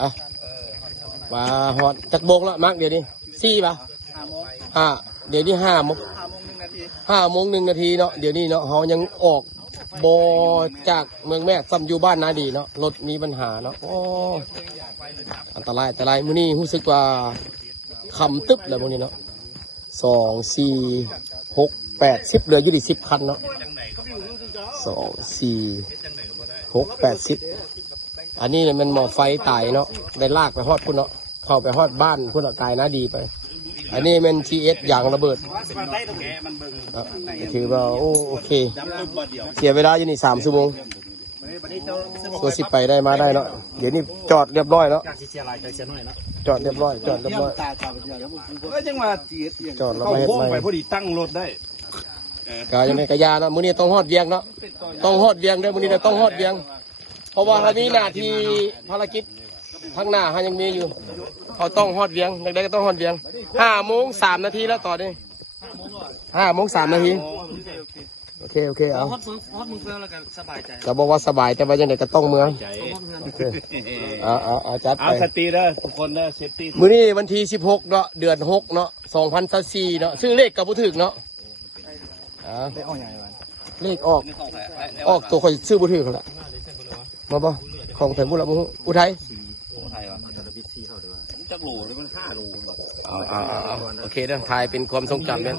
อ่ะมาฮอดจักโบกแล้วมักเดี๋ยวนี้4ป่ะ5เดี๋ยวนี้5:01 นาทีเนาะเดี๋ยวนี้เนาะเขายังออกบจากเมืองแม่ซ้ำอยู่บ้านนาดีเนาะรถมีปัญหาเนาะโอ้อันตรายมื้อนี้รู้สึกว่าคำตึ๊บเลยมื้อนี้เนาะ2 4 6 8 10เหลืออยู่ที่10 คันเนาะ2 4 6 8 10อันนี้เนี่ยมันหม้อไฟตายเนาะได้ลากไปฮอดพุ่นเนาะเข้าไปฮอดบ้านพุ่นกายนาดีไปอันนี้มัน TS อย่างระเบิดถือว่าโอเคเสียเวลาอยู่นี่3 ชั่วโมงตัวสิไปได้มาได้เนาะเดี๋ยวนี้จอดเรียบร้อยแล้วจอดเรียบร้อยจอดแล้วไม่พอดีตั้งรถได้กายังไงกะยาเนาะมื้อนี้ต้องฮอดเวียงเนาะต้องฮอดเวียงด้วยมื้อนี้ต้องฮอดเวียงเพราะว่าเรามีหน้าที่ภารกิจข้างหน้าเขายังมีอยู่เขาต้องฮอดเวียงได้ก็ต้องฮอดเวียง5:03 นาทีแล้วต่อนี้5:03 นาทีโอเคเอาฮอดมึงเฟื่องแล้วกันสบายใจก็บอกว่าสบายแต่ว่ายังไงก็ต้องเมืองโอเคเอาจัดไปเอาสติเด้อทุกคนเด้อเซฟตี้มื้อนี้วันที่16เนาะเดือน6เนาะ2024เนาะชื่อเลขกับบ่ถูกเนาะได้ออกใหญ่มาเลขออกตัวข่อยชื่อบ่ถูกเขาละมาบ่ของไผบุญละบ่ฮู้อุทัยวะจักโหลหรือมัน5 โลโอเคเด้อถ่ายเป็นความทรงจำเนี่ย